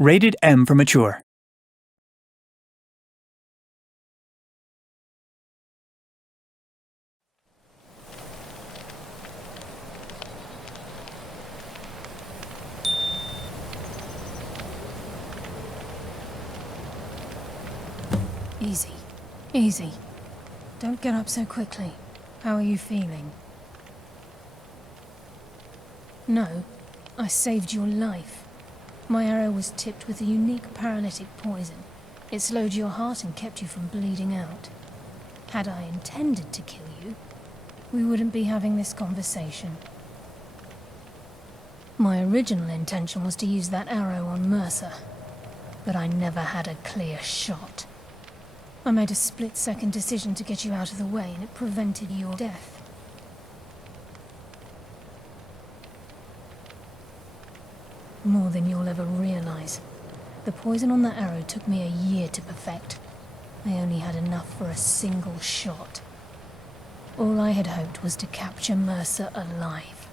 Rated M for mature. Easy. Easy. Don't get up so quickly. How are you feeling? No, I saved your life. My arrow was tipped with a unique paralytic poison. It slowed your heart and kept you from bleeding out. Had I intended to kill you, we wouldn't be having this conversation. My original intention was to use that arrow on Mercer, but I never had a clear shot. I made a split-second decision to get you out of the way, and it prevented your death. More than you'll ever realize. The poison on that arrow took me a year to perfect. I only had enough for a single shot. All I had hoped was to capture Mercer alive.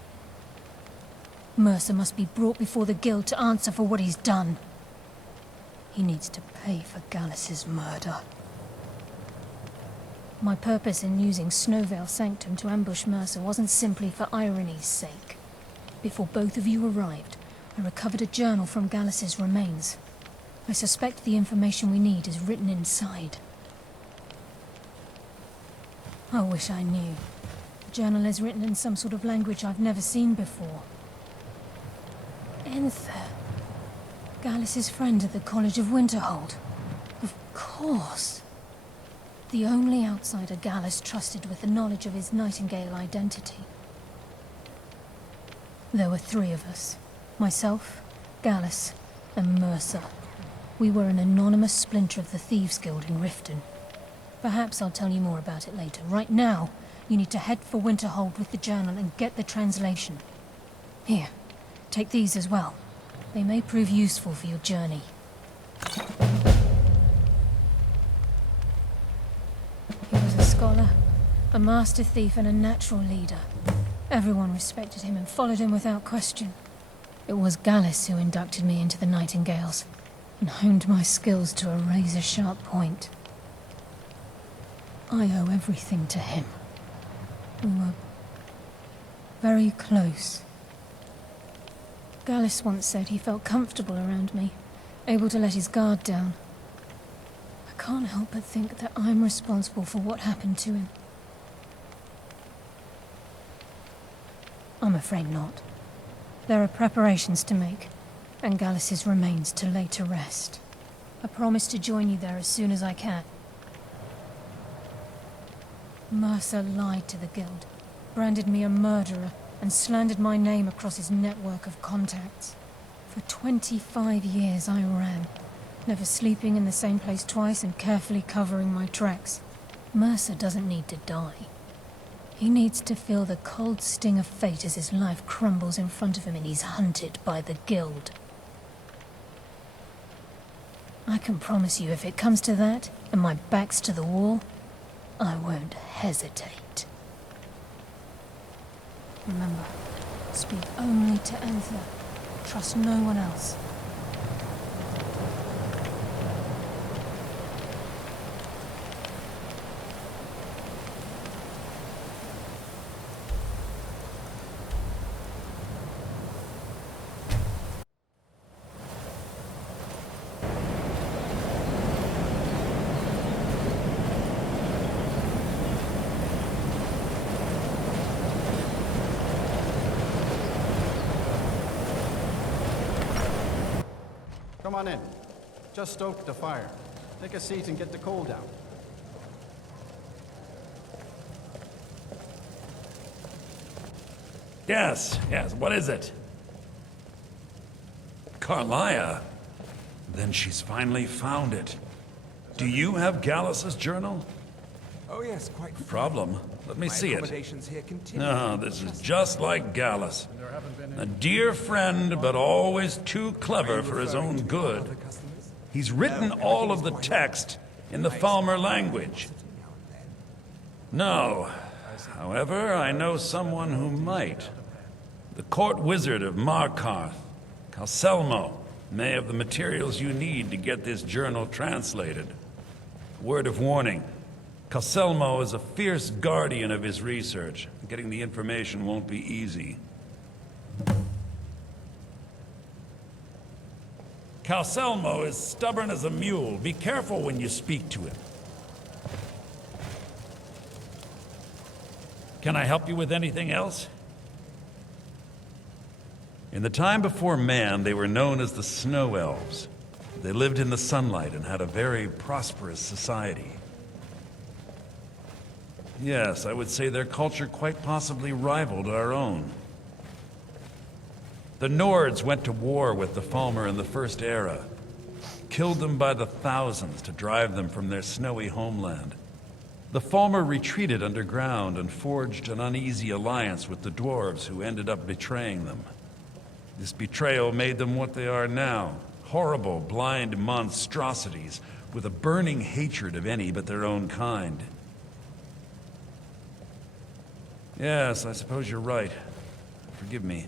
Mercer must be brought before the Guild to answer for what he's done. He needs to pay for Gallus's murder. My purpose in using Snowveil Sanctum to ambush Mercer wasn't simply for irony's sake. Before both of you arrived, I recovered a journal from Gallus's remains. I suspect the information we need is written inside. I wish I knew. The journal is written in some sort of language I've never seen before. Enther. Gallus's friend at the College of Winterhold. Of course. The only outsider Gallus trusted with the knowledge of his Nightingale identity. There were 3 of us. Myself, Gallus, and Mercer. We were an anonymous splinter of the Thieves' Guild in Riften. Perhaps I'll tell you more about it later. Right now, you need to head for Winterhold with the journal and get the translation. Here, take these as well. They may prove useful for your journey. He was a scholar, a master thief, and a natural leader. Everyone respected him and followed him without question. It was Gallus who inducted me into the Nightingales, and honed my skills to a razor-sharp point. I owe everything to him. We were very close. Gallus once said he felt comfortable around me, able to let his guard down. I can't help but think that I'm responsible for what happened to him. I'm afraid not. There are preparations to make, and Gallus's remains to lay to rest. I promise to join you there as soon as I can. Mercer lied to the Guild, branded me a murderer, and slandered my name across his network of contacts. For 25 years I ran, never sleeping in the same place twice and carefully covering my tracks. Mercer doesn't need to die. He needs to feel the cold sting of fate as his life crumbles in front of him and he's hunted by the Guild. I can promise you, if it comes to that, and my back's to the wall, I won't hesitate. Remember, speak only to Enther. Trust no one else. Come on in. Just stoked the fire. Take a seat and get the coal down. Yes, what is it? Carlia? Then she's finally found it. Do you have Gallus's journal? Oh yes, quite. Problem? Let me see it. Accommodations here continue. No, this is just like Gallus. A dear friend, but always too clever for his own good. He's written all of the text in the Falmer language. No. However, I know someone who might. The court wizard of Markarth, Calselmo, may have the materials you need to get this journal translated. Word of warning, Calselmo is a fierce guardian of his research. Getting the information won't be easy. Calselmo is stubborn as a mule. Be careful when you speak to him. Can I help you with anything else? In the time before man, they were known as the Snow Elves. They lived in the sunlight and had a very prosperous society. Yes, I would say their culture quite possibly rivaled our own. The Nords went to war with the Falmer in the First Era, killed them by the thousands to drive them from their snowy homeland. The Falmer retreated underground and forged an uneasy alliance with the dwarves who ended up betraying them. This betrayal made them what they are now, horrible, blind monstrosities with a burning hatred of any but their own kind. Yes, I suppose you're right. Forgive me.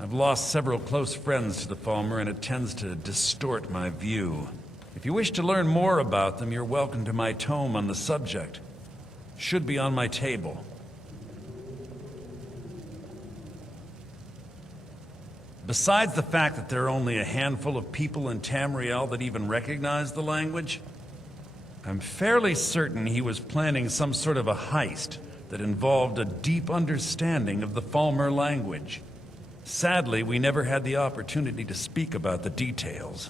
I've lost several close friends to the Falmer, and it tends to distort my view. If you wish to learn more about them, you're welcome to my tome on the subject. Should be on my table. Besides the fact that there are only a handful of people in Tamriel that even recognize the language, I'm fairly certain he was planning some sort of a heist that involved a deep understanding of the Falmer language. Sadly, we never had the opportunity to speak about the details.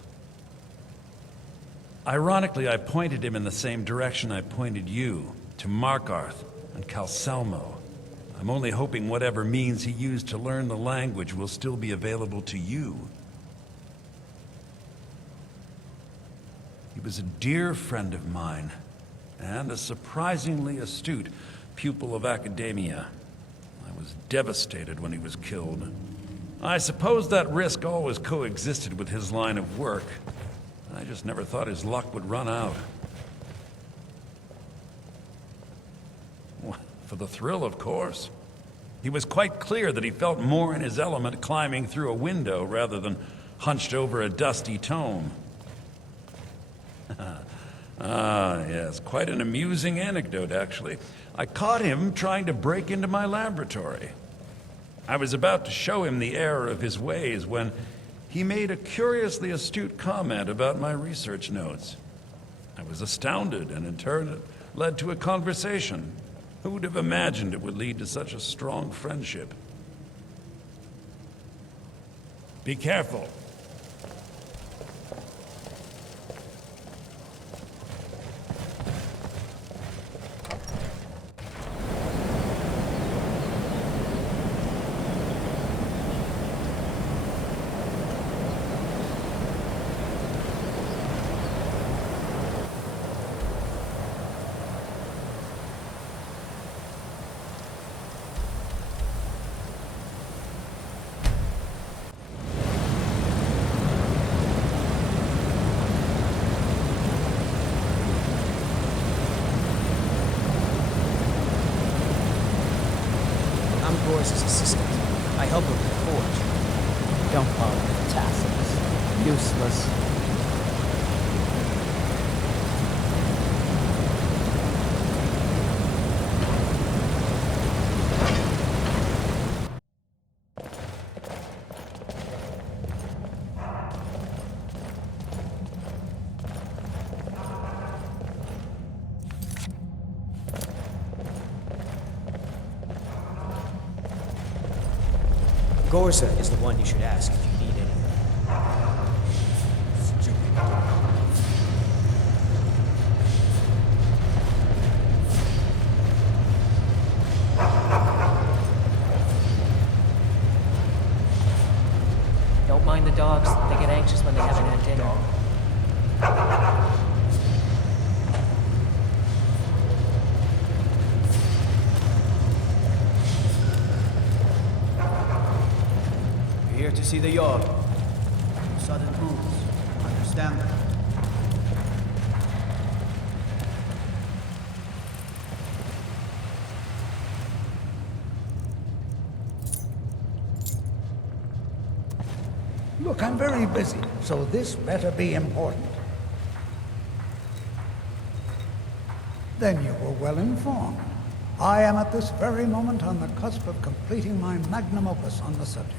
Ironically, I pointed him in the same direction I pointed you, to Markarth and Calselmo. I'm only hoping whatever means he used to learn the language will still be available to you. He was a dear friend of mine, and a surprisingly astute pupil of academia. I was devastated when he was killed. I suppose that risk always coexisted with his line of work. I just never thought his luck would run out. For the thrill, of course. He was quite clear that he felt more in his element climbing through a window rather than hunched over a dusty tome. Ah, yes, quite an amusing anecdote, actually. I caught him trying to break into my laboratory. I was about to show him the error of his ways when he made a curiously astute comment about my research notes. I was astounded, and in turn it led to a conversation. Who would have imagined it would lead to such a strong friendship? Be careful. Gorse's assistant. I help him with the forge. Don't call it tassels. Useless. Gorza is the one you should ask if you need anything. Don't mind the dogs. They get anxious when they haven't had dinner. Here to see the Jarl. Sudden moves. Understand that? Look, I'm very busy, so this better be important. Then you were well informed. I am at this very moment on the cusp of completing my magnum opus on the subject.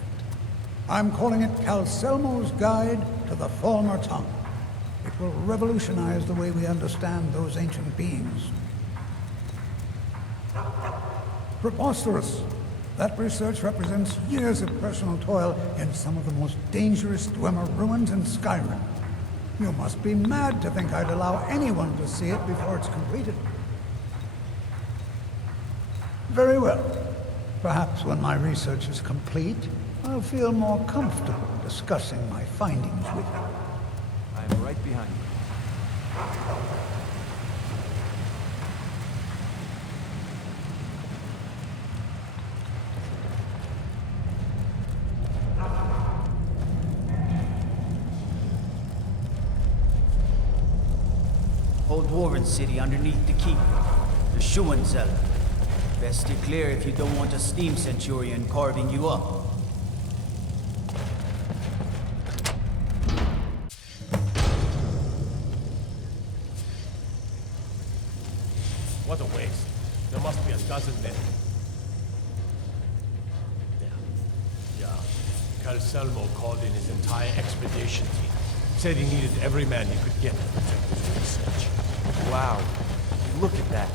I'm calling it Calcelmo's Guide to the Falmer Tongue. It will revolutionize the way we understand those ancient beings. Preposterous! That research represents years of personal toil in some of the most dangerous Dwemer ruins in Skyrim. You must be mad to think I'd allow anyone to see it before it's completed. Very well. Perhaps when my research is complete, I'll feel more comfortable discussing my findings with you. I'm right behind you. Old Dwarven city underneath the keep. The Schuenzell. Best steer clear if you don't want a steam centurion carving you up. What a waste. There must be a dozen men. Yeah. Calcelmo called in his entire expedition team. Said he needed every man he could get to protect his research. Wow. Look at that.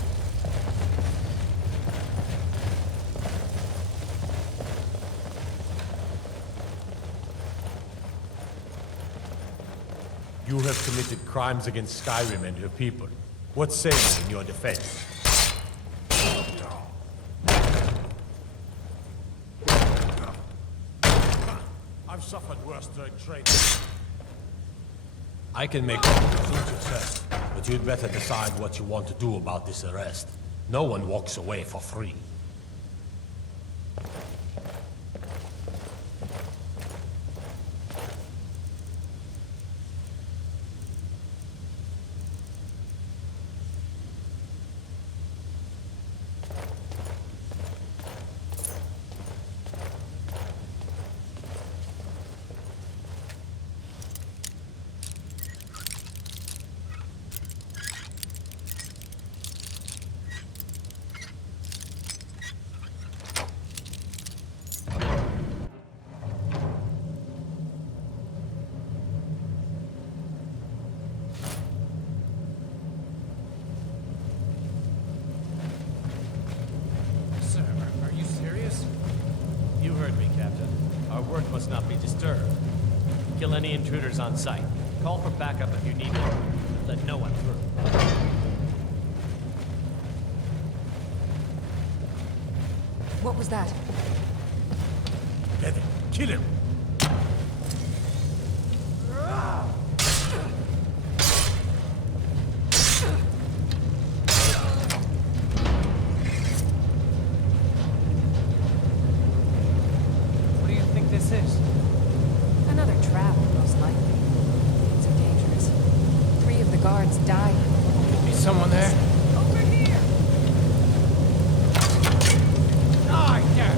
You have committed crimes against Skyrim and her people. What say you in your defense? I've suffered worse during training. I can make conclusions yourself, but you'd better decide what you want to do about this arrest. No one walks away for free. Work must not be disturbed. Kill any intruders on site. Call for backup if you need it. Let no one through. What was that? Get him. Kill him. Another trap, most likely. Things are dangerous. 3 of the guards died. Could be someone there. Over here! Ah, yeah.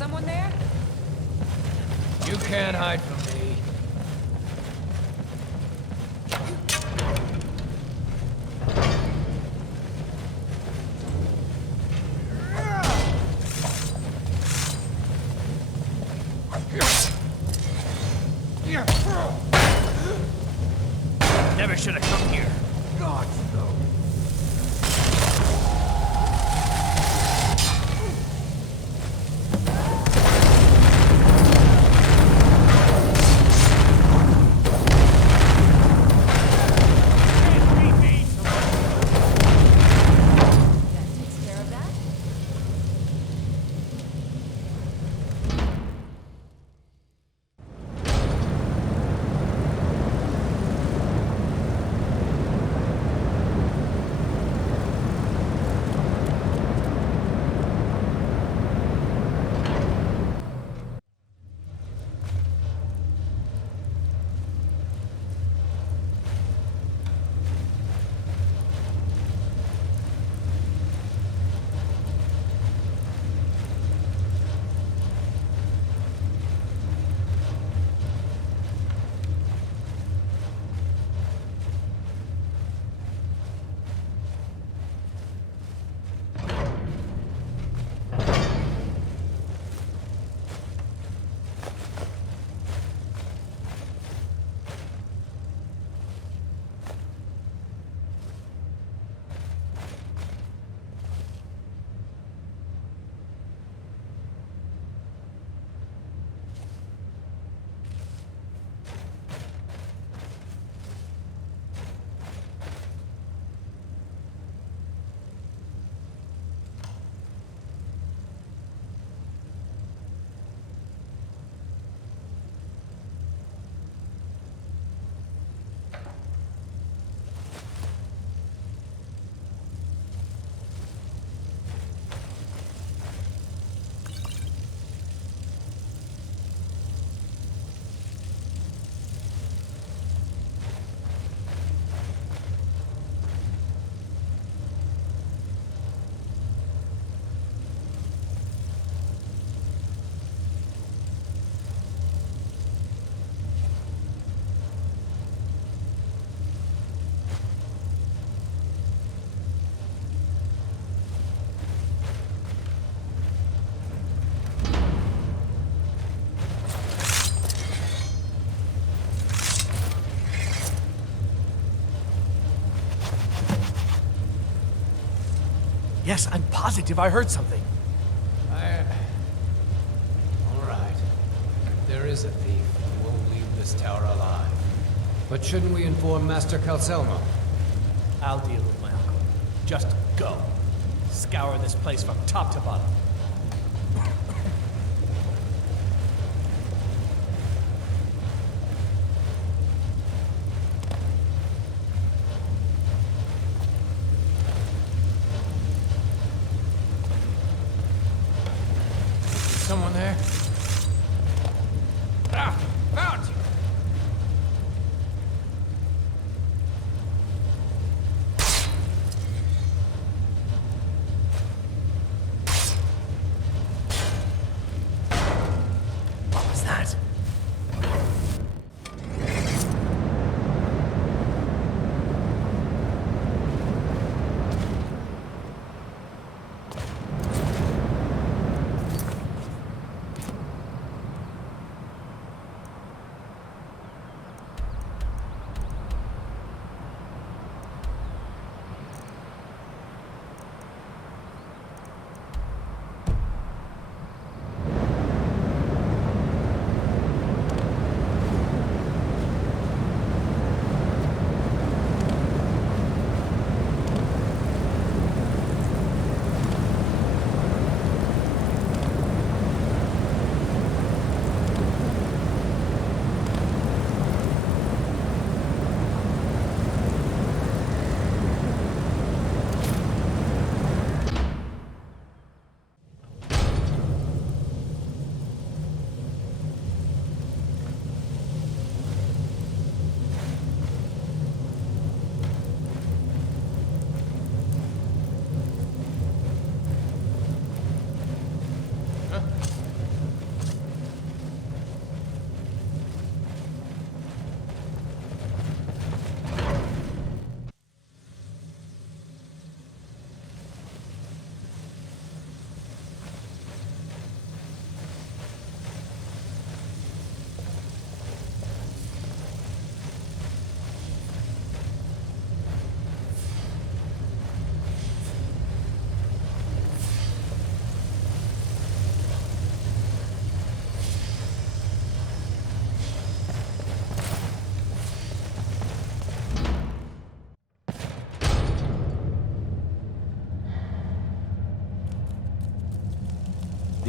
someone there? You can't hide from me. Never should have come here. God, no. Yes, I'm positive I heard something. All right. There is a thief who won't leave this tower alive. But shouldn't we inform Master Calcelmo? I'll deal with my uncle. Just go. Scour this place from top to bottom. Someone there? Ah! Found you! What was that?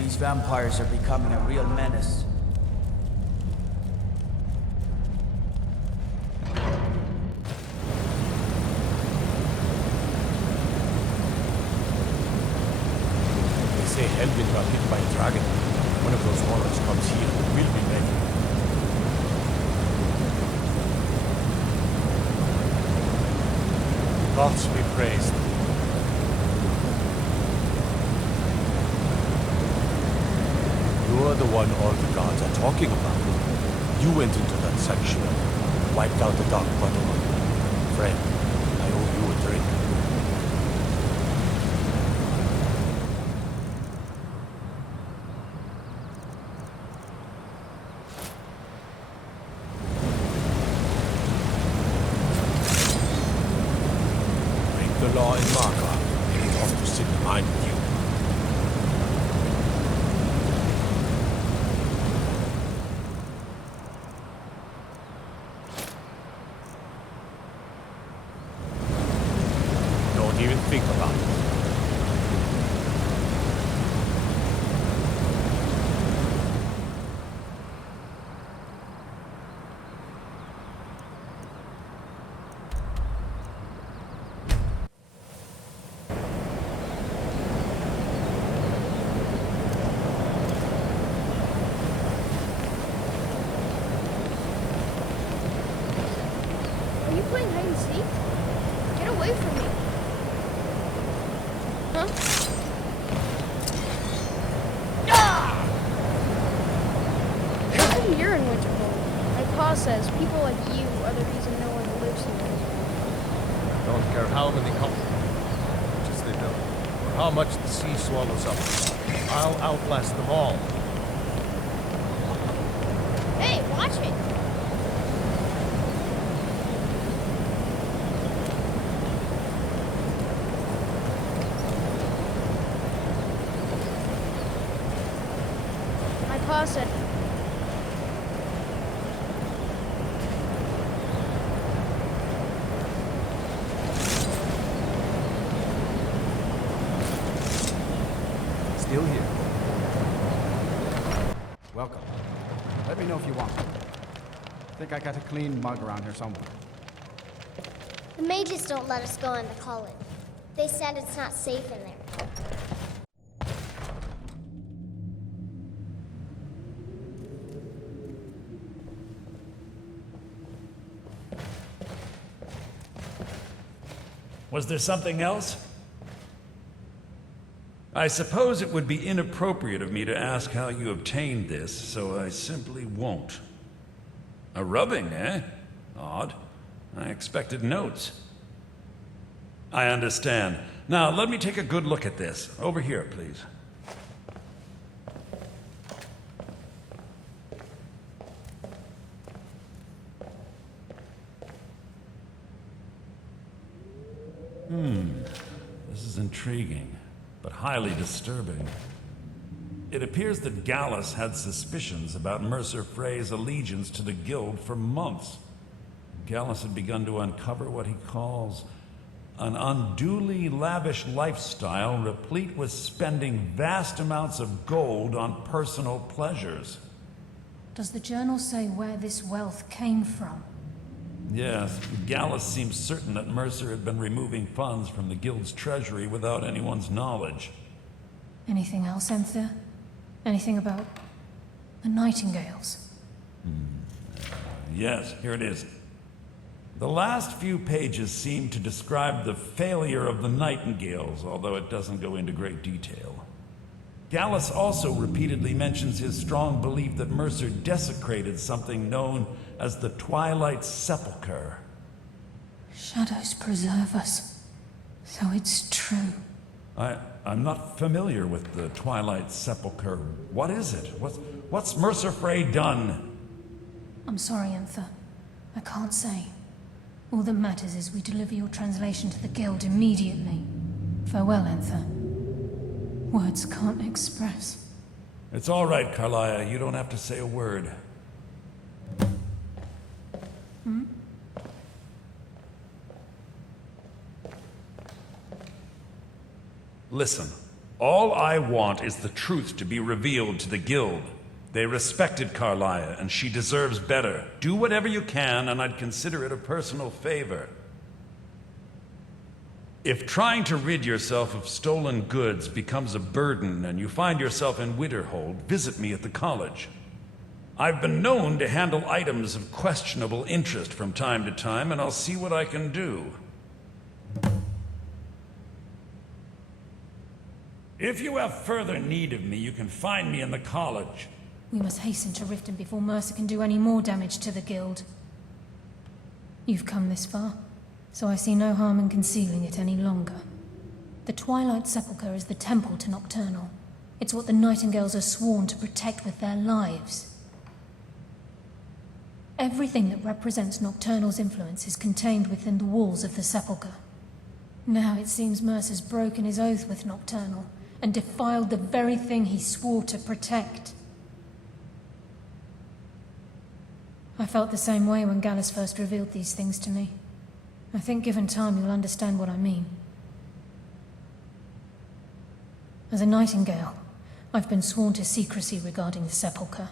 These vampires are becoming a real menace. They say Helvin got hit by a dragon. One of those horrors comes here. We'll be ready. Gods be praised. You're the one all the gods are talking about. You went into that sanctuary, wiped out the Dark Brotherhood. Friend, I owe you a drink. Break the law in Marka, and it ought to sit behind you. Don't even think about it. Are you playing hide and seek? Get away from me. Huh? How come you're in Winterhold? My pa says people like you are the reason no one lives here. Don't care how many come, which is they don't, or how much the sea swallows up. I'll outlast them all. Hey, watch it! My pa said Still here. Welcome. Let me know if you want. Think I got a clean mug around here somewhere. The mages don't let us go in the college. They said it's not safe in there. Was there something else? I suppose it would be inappropriate of me to ask how you obtained this, so I simply won't. A rubbing, eh? Odd. I expected notes. I understand. Now, let me take a good look at this. Over here, please. This is intriguing, but highly disturbing. It appears that Gallus had suspicions about Mercer Frey's allegiance to the Guild for months. Gallus had begun to uncover what he calls an unduly lavish lifestyle replete with spending vast amounts of gold on personal pleasures. Does the journal say where this wealth came from? Yes, Gallus seems certain that Mercer had been removing funds from the Guild's treasury without anyone's knowledge. Anything else, Enthir? Anything about the Nightingales? Yes, here it is. The last few pages seem to describe the failure of the Nightingales, although it doesn't go into great detail. Gallus also repeatedly mentions his strong belief that Mercer desecrated something known as the Twilight Sepulchre. Shadows preserve us. So it's true. I'm not familiar with the Twilight Sepulchre. What is it? What's Mercer Frey done? I'm sorry, Enthir. I can't say. All that matters is we deliver your translation to the Guild immediately. Farewell, Enthir. Words can't express. It's all right, Carlia. You don't have to say a word. Listen, All I want is the truth to be revealed to the Guild. They respected Carlia, and she deserves better. Do whatever you can, and I'd consider it a personal favor. If trying to rid yourself of stolen goods becomes a burden and you find yourself in Winterhold, visit me at the college. I've been known to handle items of questionable interest from time to time, and I'll see what I can do. If you have further need of me, you can find me in the college. We must hasten to Riften before Mercer can do any more damage to the Guild. You've come this far, so I see no harm in concealing it any longer. The Twilight Sepulchre is the temple to Nocturnal. It's what the Nightingales are sworn to protect with their lives. Everything that represents Nocturnal's influence is contained within the walls of the Sepulchre. Now it seems Mercer's broken his oath with Nocturnal and defiled the very thing he swore to protect. I felt the same way when Gallus first revealed these things to me. I think given time you'll understand what I mean. As a Nightingale, I've been sworn to secrecy regarding the Sepulchre.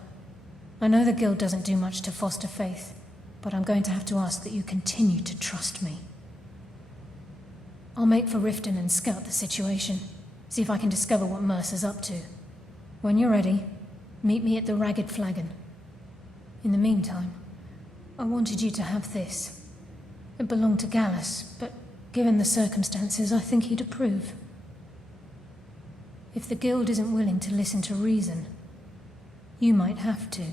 I know the Guild doesn't do much to foster faith, but I'm going to have to ask that you continue to trust me. I'll make for Riften and scout the situation, see if I can discover what Mercer's up to. When you're ready, meet me at the Ragged Flagon. In the meantime, I wanted you to have this. It belonged to Gallus, but given the circumstances, I think he'd approve. If the Guild isn't willing to listen to reason, you might have to.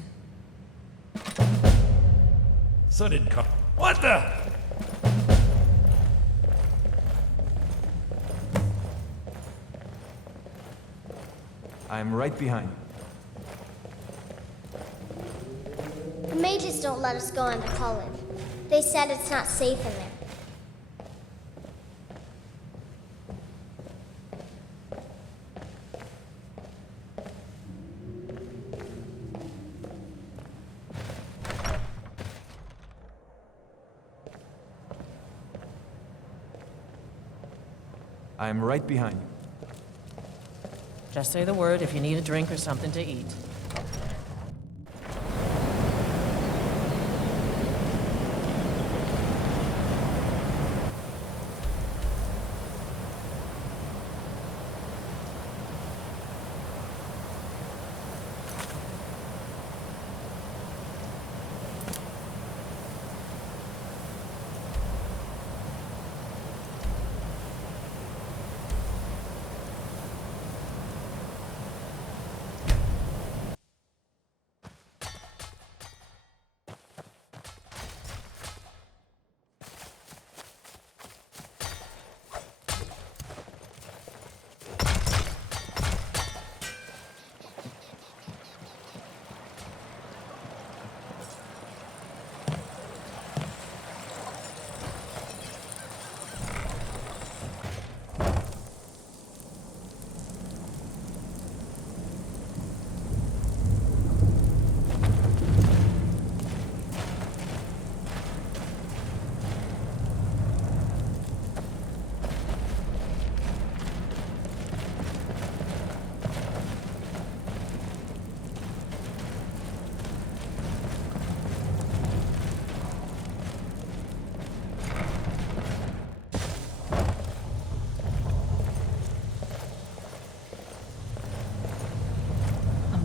So did What the? I'm right behind you. The mages don't let us go into college. They said it's not safe in there. I'm right behind you. Just say the word if you need a drink or something to eat.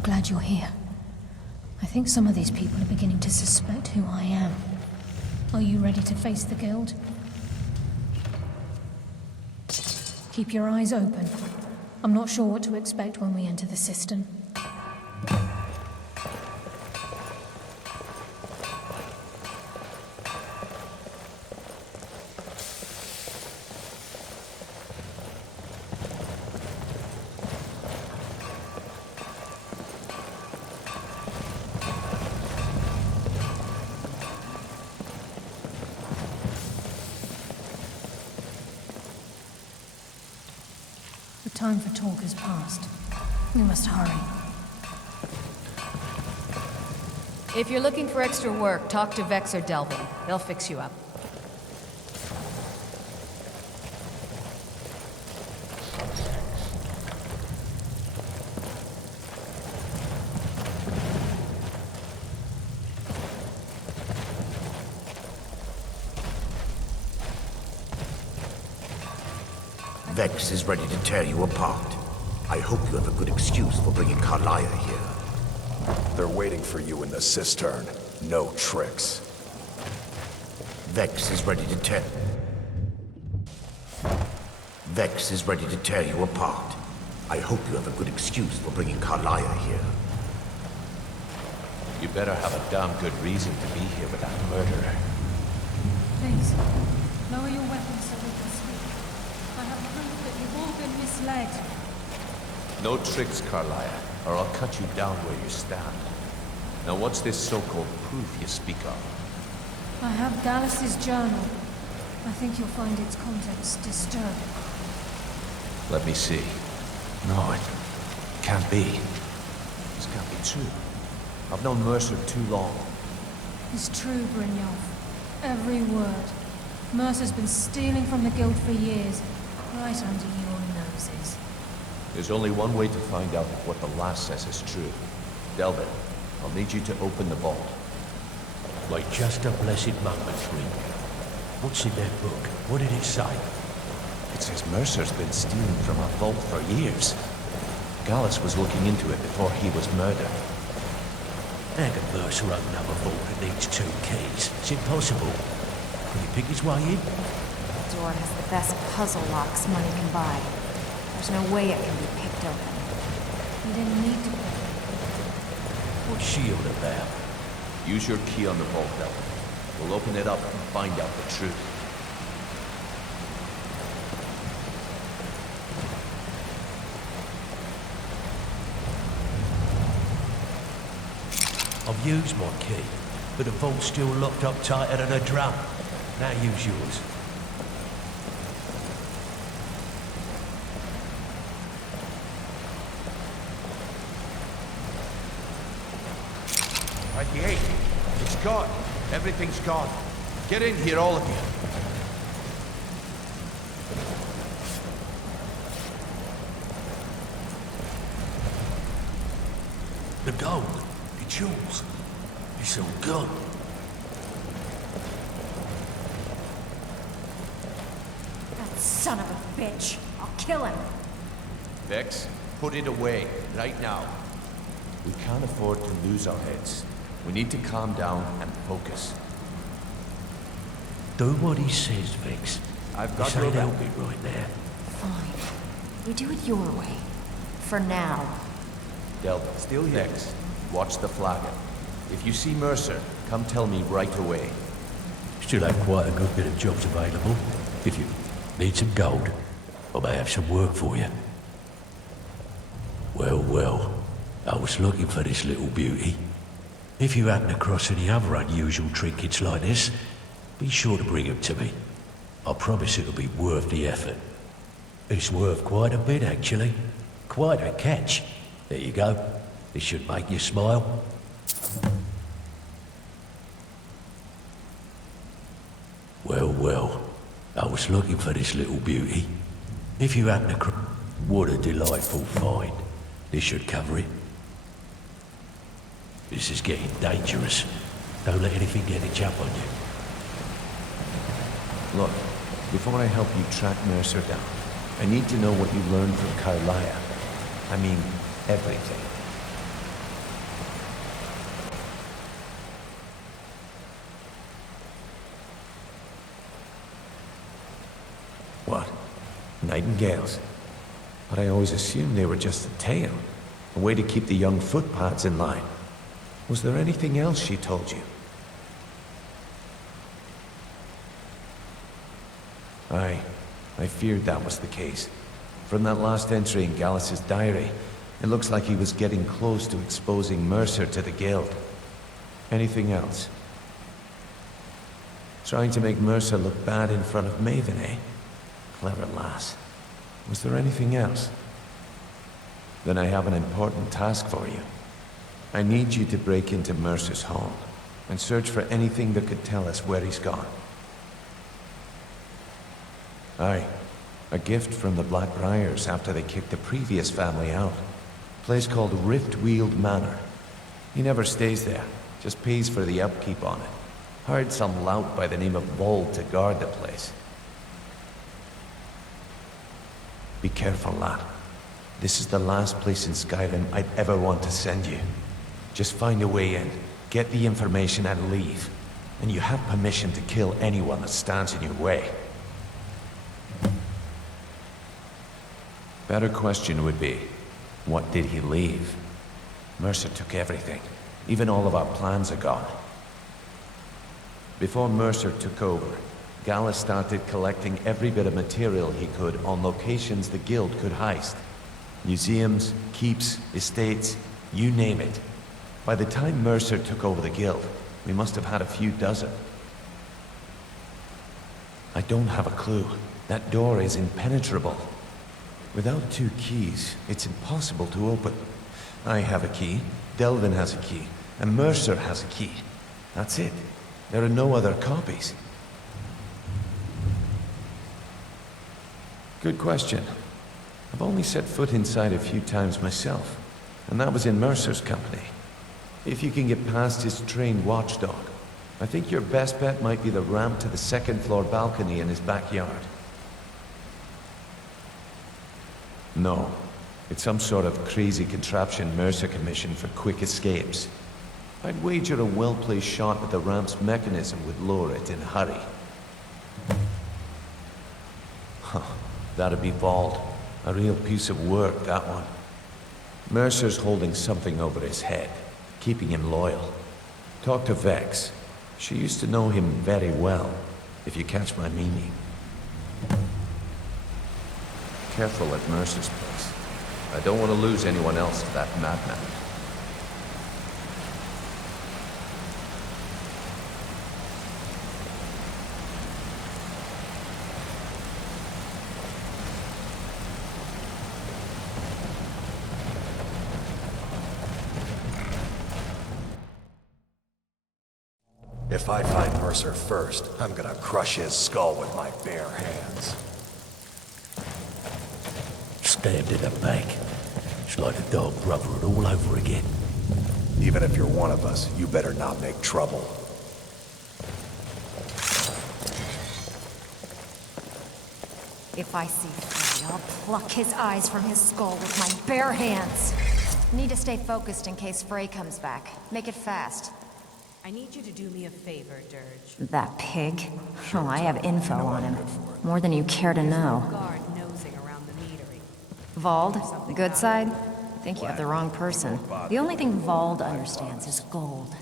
Glad you're here. I think some of these people are beginning to suspect who I am. Are you ready to face the Guild? Keep your eyes open. I'm not sure what to expect when we enter the cistern. Time for talk has passed. We must hurry. If you're looking for extra work, talk to Vex or Delvin. They'll fix you up. Vex is ready to tear you apart. I hope you have a good excuse for bringing Carlia here. They're waiting for you in the cistern. No tricks. Vex is ready to tear... Vex is ready to tear you apart. I hope you have a good excuse for bringing Carlia here. You better have a damn good reason to be here with that murderer. Please, lower your weapons so we can speak. I have proof that you've all been misled. No tricks, Carlia, or I'll cut you down where you stand. Now what's this so-called proof you speak of? I have Gallus's journal. I think you'll find its contents disturbing. Let me see. No, it can't be. This can't be true. I've known Mercer too long. It's true, Brynjolf. Every word. Mercer's been stealing from the Guild for years, right under your noses. There's only one way to find out if what the lass says is true. Delvin, I'll need you to open the vault. Wait just a blessed moment, Reek. What's in that book? What did it say? It says Mercer's been stealing from our vault for years. Gallus was looking into it before he was murdered. How can Mercer open up a vault that needs 2 keys? It's impossible. Can he pick his way in? The door has the best puzzle locks money can buy. There's no way it can be picked open. You didn't need to. What's she all about? Use your key on the vault, Delvin. We'll open it up and find out the truth. I've used my key, but the vault's still locked up tighter than a drum. Now use yours. Right, the 8. It's gone. Everything's gone. Get in here, all of you. The gold. It's yours. It's all gone. That son of a bitch. I'll kill him. Vex, put it away, right now. We can't afford to lose our heads. We need to calm down and focus. Do what he says, Vex. I've got this your ain't back. helping right now. Fine. We do it your way. For now. Delta, still here. Vex, watch the flagon. If you see Mercer, come tell me right away. Still have quite a good bit of jobs available. If you need some gold, I may have some work for you. Well, well. I was looking for this little beauty. If you happen across any other unusual trinkets like this, be sure to bring them to me. I promise it'll be worth the effort. It's worth quite a bit, actually. Quite a catch. There you go. This should make you smile. Well, well. I was looking for this little beauty. If you happen across... What a delightful find. This should cover it. This is getting dangerous. Don't let anything get a jump on you. Look, before I help you track Mercer down, I need to know what you learned from Carlia. I mean, everything. What? Nightingales? But I always assumed they were just a tale. A way to keep the young footpads in line. Was there anything else she told you? I feared that was the case. From that last entry in Gallus's diary, it looks like he was getting close to exposing Mercer to the Guild. Anything else? Trying to make Mercer look bad in front of Maven, eh? Clever lass. Was there anything else? Then I have an important task for you. I need you to break into Mercer's home and search for anything that could tell us where he's gone. Aye, a gift from the Blackbriars after they kicked the previous family out. A place called Riftweald Manor. He never stays there, just pays for the upkeep on it. Hired some lout by the name of Vold to guard the place. Be careful, lad. This is the last place in Skyrim I'd ever want to send you. Just find a way in, get the information and leave. And you have permission to kill anyone that stands in your way. Better question would be, what did he leave? Mercer took everything. Even all of our plans are gone. Before Mercer took over, Gallus started collecting every bit of material he could on locations the Guild could heist. Museums, keeps, estates, you name it. By the time Mercer took over the Guild, we must have had a few dozen. I don't have a clue. That door is impenetrable. Without 2 keys, it's impossible to open. I have a key, Delvin has a key, and Mercer has a key. That's it. There are no other copies. Good question. I've only set foot inside a few times myself, and that was in Mercer's company. If you can get past his trained watchdog, I think your best bet might be the ramp to the 2nd floor balcony in his backyard. No, it's some sort of crazy contraption Mercer commissioned for quick escapes. I'd wager a well-placed shot at the ramp's mechanism would lower it in a hurry. Huh, that'd be Vault. A real piece of work, that one. Mercer's holding something over his head, keeping him loyal. Talk to Vex. She used to know him very well, if you catch my meaning. Careful at Mercer's place. I don't want to lose anyone else to that madman. If I find Mercer first, I'm gonna crush his skull with my bare hands. Stabbed in the back. It's like the Dark Brotherhood all over again. Even if you're one of us, you better not make trouble. If I see Frey, I'll pluck his eyes from his skull with my bare hands. Need to stay focused in case Frey comes back. Make it fast. I need you to do me a favor, Dirge. That pig? Oh, I have info on him. More than you care to know. Guard nosing around the metering. Vald, the good side? I think you have the wrong person. The only thing Vald understands is gold.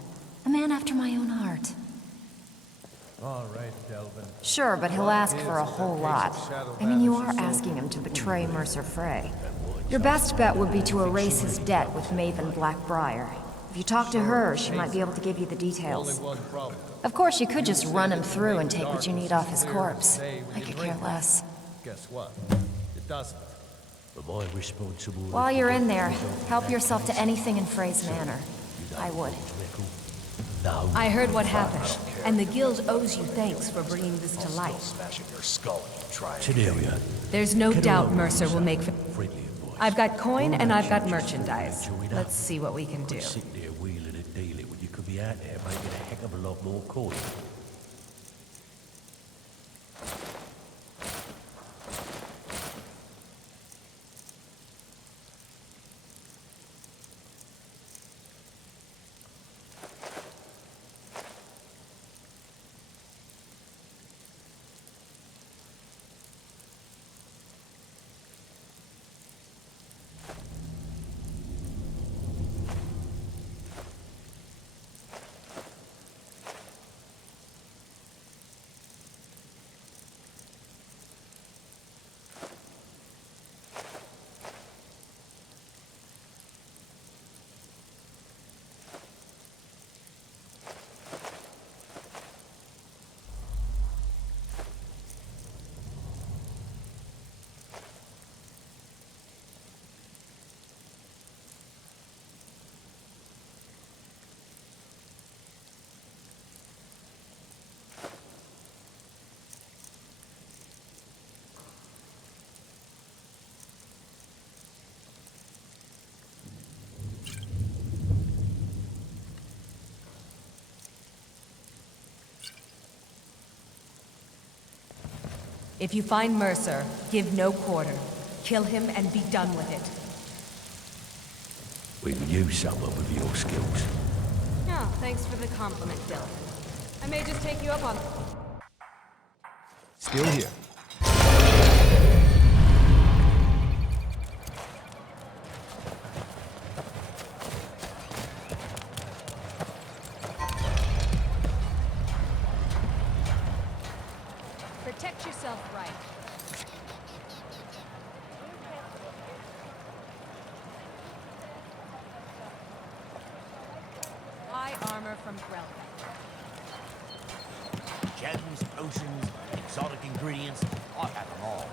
A man after my own heart. All right, Delvin. Sure, but he'll ask for a whole lot. I mean, you are asking him to betray Mercer Frey. Your best bet would be to erase his debt with Maven Blackbriar. If you talk to her, she might be able to give you the details. Of course, you could just run him through and take what you need off his corpse. I could care less. Guess what? It doesn't. Am I responsible? While you're in there, help yourself to anything in Frey's manor. I would. No. I heard what happened, and the Guild owes you thanks for bringing this to light. Smashing your skull if you try Cornelia. There's no doubt Mercer will make... I've got coin and I've got merchandise. Let's see what we can do. Sitting there wheeling and dealing when you could be out there making a heck of a lot more coin. If you find Mercer, give no quarter. Kill him and be done with it. We can use someone with your skills. Oh, thanks for the compliment, Dylan. I may just take you up on... Still here. Protect yourself right. High armor from Grelka. Gems, potions, exotic ingredients, I have them all.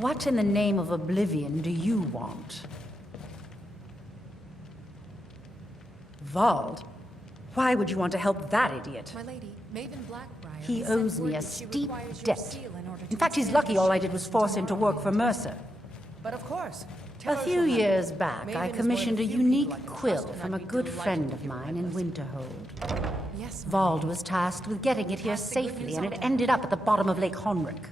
What in the name of oblivion do you want? Vald? Why would you want to help that idiot? My lady, Maven Blackbriar. He owes me a steep debt. In fact, he's lucky all I did was force him to work for Mercer. But of course. A few years back, I commissioned a unique quill from a good friend of mine in Winterhold. Yes. Vald was tasked with getting it here safely, and it ended up at the bottom of Lake Honrick.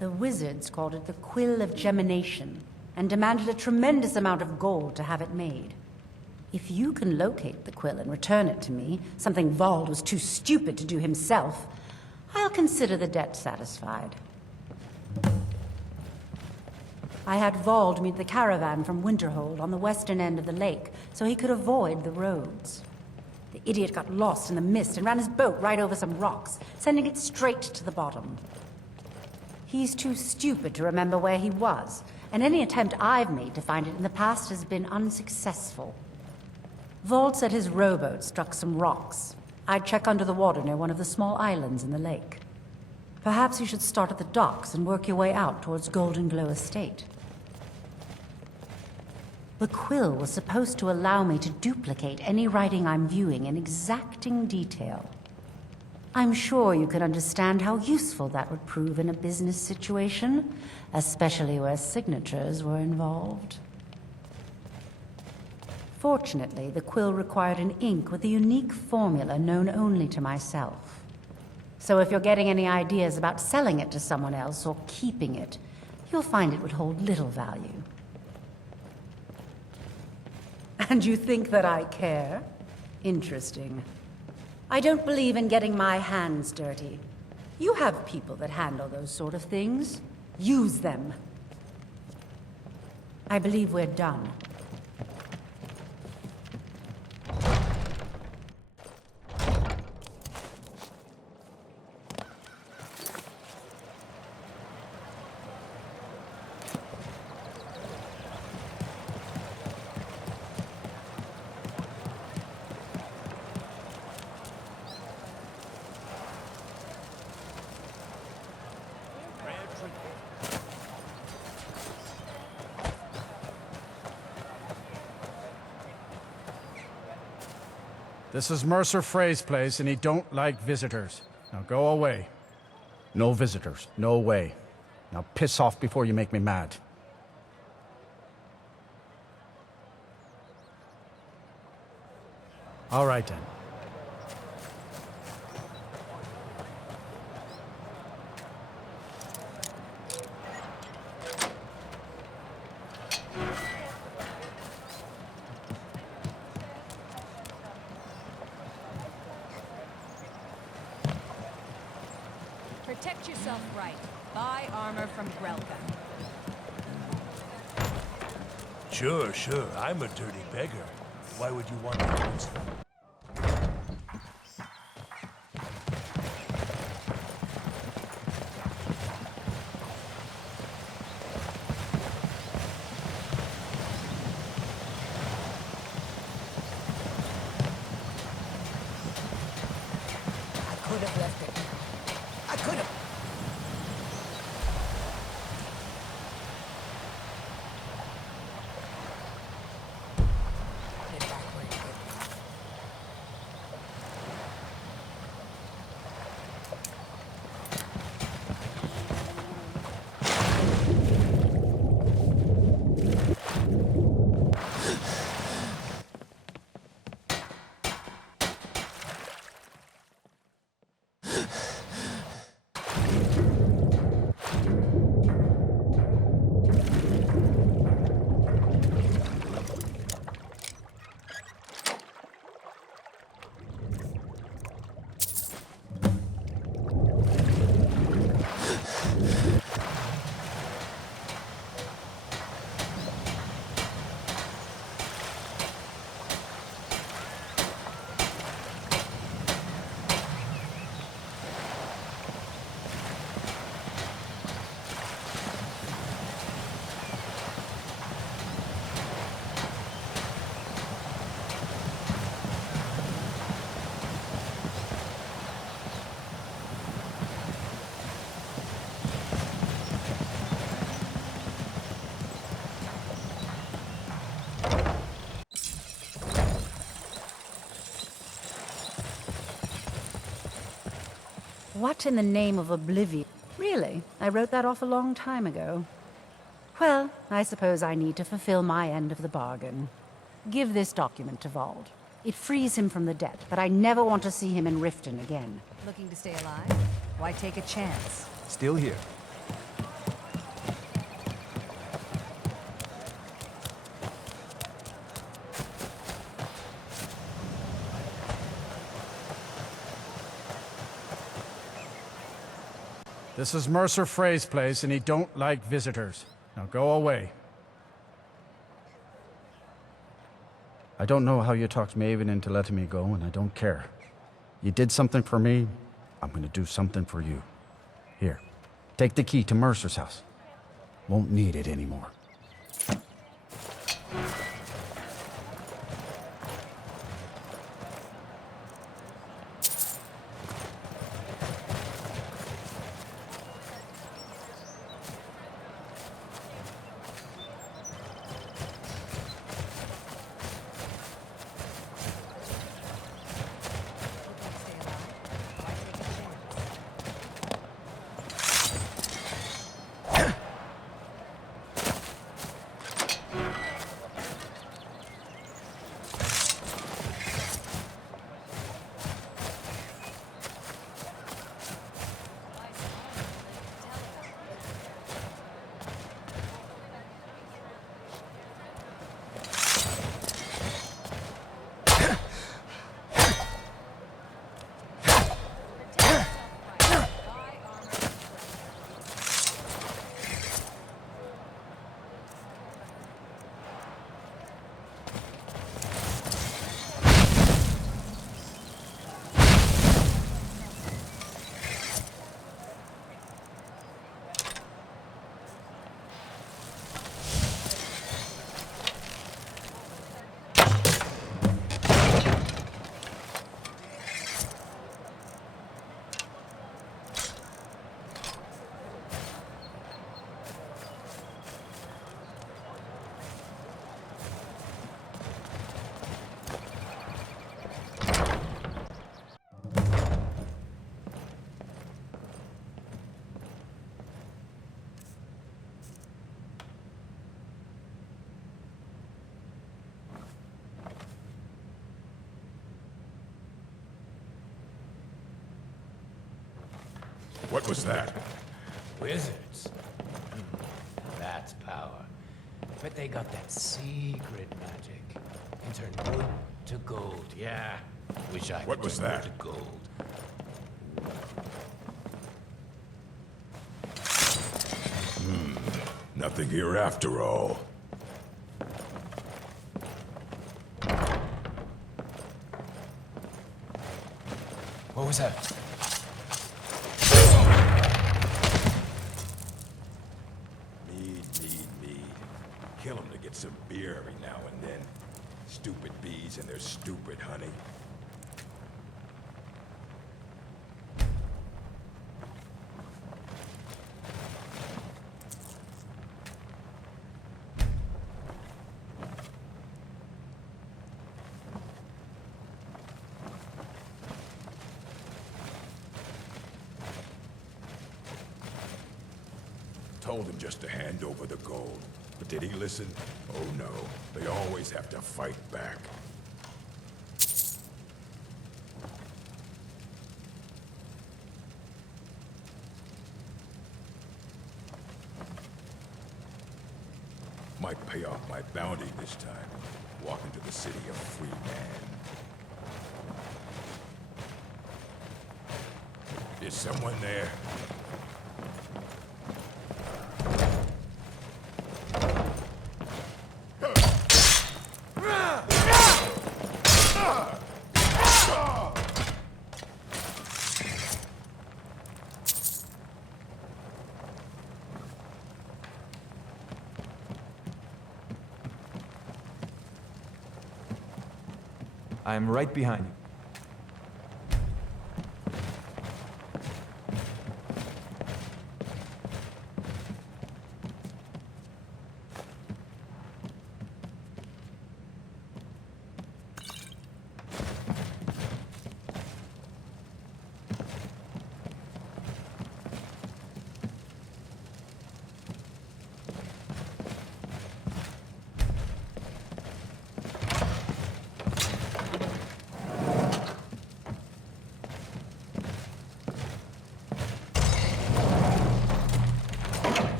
The wizards called it the Quill of Gemination, and demanded a tremendous amount of gold to have it made. If you can locate the quill and return it to me, something Vald was too stupid to do himself, I'll consider the debt satisfied. I had Vald meet the caravan from Winterhold on the western end of the lake, so he could avoid the roads. The idiot got lost in the mist and ran his boat right over some rocks, sending it straight to the bottom. He's too stupid to remember where he was, and any attempt I've made to find it in the past has been unsuccessful. Vald said his rowboat struck some rocks. I'd check under the water near one of the small islands in the lake. Perhaps you should start at the docks and work your way out towards Golden Glow Estate. The quill was supposed to allow me to duplicate any writing I'm viewing in exacting detail. I'm sure you can understand how useful that would prove in a business situation, especially where signatures were involved. Fortunately, the quill required an ink with a unique formula known only to myself. So if you're getting any ideas about selling it to someone else or keeping it, you'll find it would hold little value. And you think that I care? Interesting. I don't believe in getting my hands dirty. You have people that handle those sort of things. Use them. I believe we're done. This is Mercer Frey's place, and he don't like visitors. Now go away. No visitors. No way. Now piss off before you make me mad. All right, then. Protect yourself right. Buy armor from Grelka. Sure. I'm a dirty beggar. Why would you want to use them? I could have left it. I could have. Put it back where you put it. What in the name of oblivion? Really? I wrote that off a long time ago. Well, I suppose I need to fulfill my end of the bargain. Give this document to Vald. It frees him from the debt, but I never want to see him in Riften again. Looking to stay alive? Why take a chance? Still here. This is Mercer Frey's place, and he don't like visitors. Now go away. I don't know how you talked Maven into letting me go, and I don't care. You did something for me, I'm gonna do something for you. Here, take the key to Mercer's house. Won't need it anymore. What was that? Wizards. That's power. But they got that secret magic. Can turn wood to gold, yeah. Wish I could What was turn wood that? to gold. Nothing here after all. What was that? Mead. Kill them to get some beer every now and then. Stupid bees and their stupid honey. Told him just to hand over the gold. But did he listen? Oh no. They always have to fight back. Might pay off my bounty this time. Walk into the city a free man. Is someone there? I'm right behind you.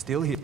Still here.